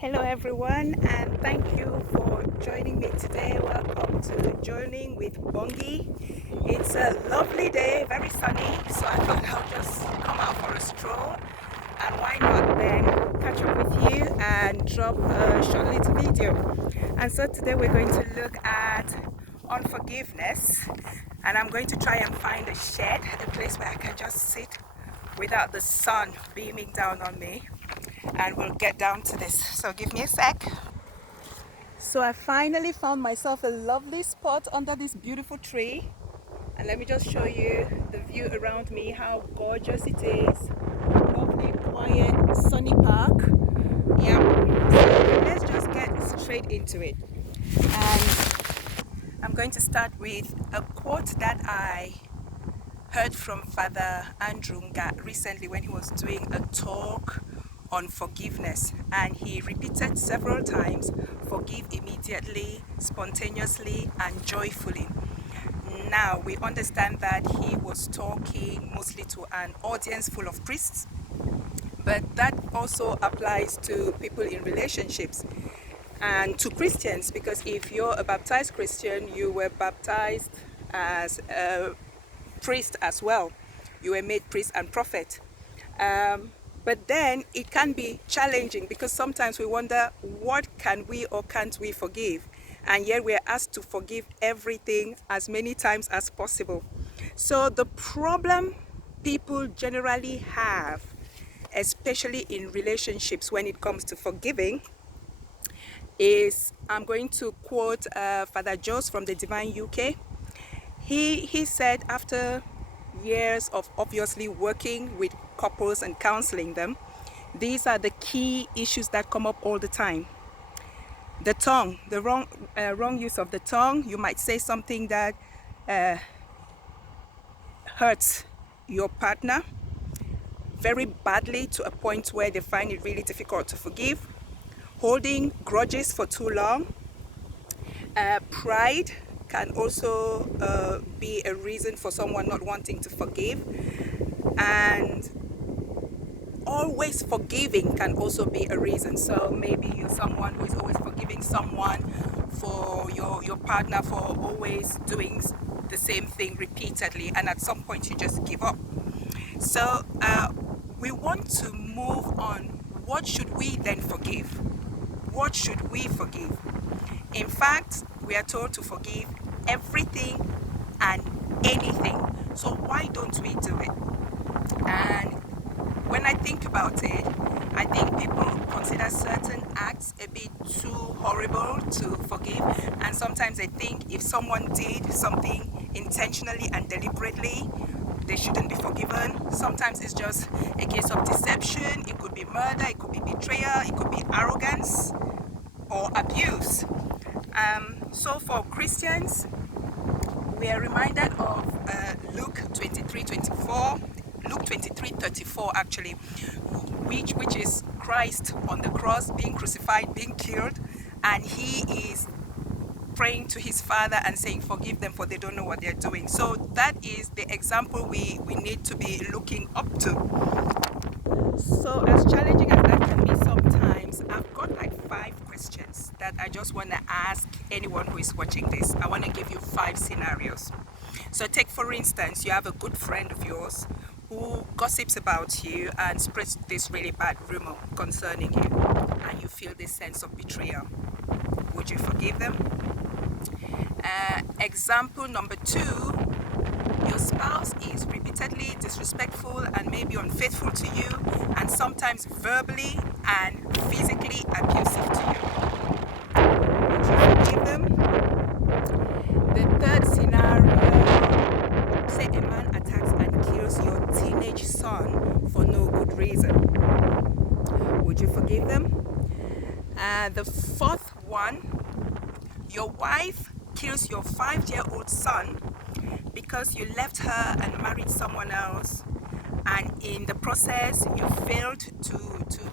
Hello everyone, and thank you for joining me today. Welcome to Journeying with Bongi. It's a lovely day, very sunny, so I thought I'll just come out for a stroll, and why not then catch up with you and drop a short little video. And so today we're going to look at unforgiveness, and I'm going to try and find a shed, a place where I can just sit without the sun beaming down on me, and we'll get down to this. So give me a sec. So I finally found myself a lovely spot under this beautiful tree, and let me just show you the view around me, how gorgeous it is. Lovely, quiet, sunny park. Yep. So let's just get straight into it. And I'm going to start with a quote that I heard from Father Andrew Ngah recently when he was doing a talk on forgiveness, and he repeated several times, forgive immediately, spontaneously and joyfully. Now we understand that he was talking mostly to an audience full of priests, but that also applies to people in relationships and to Christians, because if you're a baptized Christian, you were baptized as a priest as well. You were made priest and prophet. But then it can be challenging, because sometimes we wonder, what can we or can't we forgive? And yet we are asked to forgive everything as many times as possible. So the problem people generally have, especially in relationships when it comes to forgiving, is, I'm going to quote Father Jos from the Divine UK. He said, after years of obviously working with couples and counseling them, these are the key issues that come up all the time. The tongue, the wrong use of the tongue. You might say something that hurts your partner very badly, to a point where they find it really difficult to forgive. Holding grudges for too long. Pride can also be a reason for someone not wanting to forgive, and always forgiving can also be a reason. So maybe you're someone who is always forgiving someone for your partner for always doing the same thing repeatedly, and at some point you just give up. So we want to move on. What should we then forgive? What should we forgive? In fact, we are told to forgive everything and anything. So why don't we do it? And when I think about it, I think people consider certain acts a bit too horrible to forgive. And sometimes they think if someone did something intentionally and deliberately, they shouldn't be forgiven. Sometimes it's just a case of deception. It could be murder, it could be betrayal, it could be arrogance or abuse. So for Christians, we are reminded of Luke 23:34 actually, which is Christ on the cross, being crucified, being killed, and he is praying to his Father and saying, forgive them, for they don't know what they're doing. So that is the example we need to be looking up to. So as challenging as that can be sometimes, I've got like 5 questions that I just want to ask anyone who is watching this. I want to give you 5 scenarios. So take, for instance, you have a good friend of yours who gossips about you and spreads this really bad rumor concerning you, and you feel this sense of betrayal. Would you forgive them? Example number 2, your spouse is repeatedly disrespectful and maybe unfaithful to you, and sometimes verbally and physically abusive to you. Would you forgive them? The 3rd scenario, say a man attacks and kills your teenage son for no good reason. Would you forgive them? The 4th one, your wife kills your 5-year-old son because you left her and married someone else, and in the process you failed to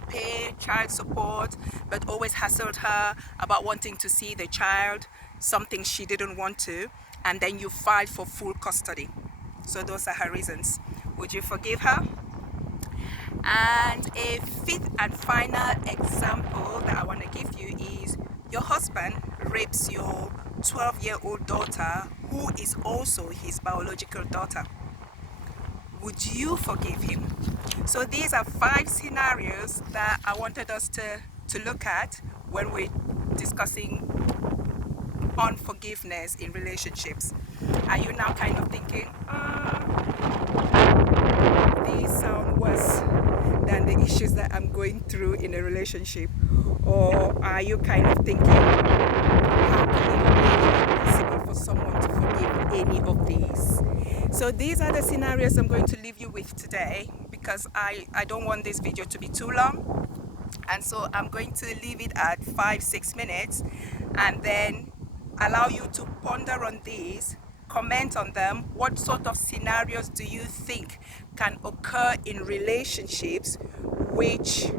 pay child support, but always hassled her about wanting to see the child, something she didn't want to, and then you filed for full custody. So those are her reasons. Would you forgive her? And a 5th and final example that I want husband rapes your 12-year-old daughter, who is also his biological daughter, would you forgive him? So these are 5 scenarios that I wanted us to look at when we're discussing unforgiveness in relationships. Are you now kind of thinking, these sound worse than the issues that I'm going through in a relationship? Or are you kind of thinking, how can it be possible for someone to forgive any of these? So these are the scenarios I'm going to leave you with today, because I don't want this video to be too long. And so I'm going to leave it at 5-6 minutes and then allow you to ponder on these, comment on them. What sort of scenarios do you think can occur in relationships which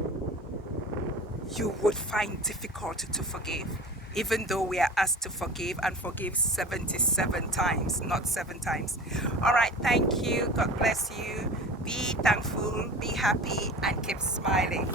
you would find difficult to forgive, even though we are asked to forgive and forgive 77 times, not 7 times. All right, thank you. God bless you. Be thankful, be happy, and keep smiling.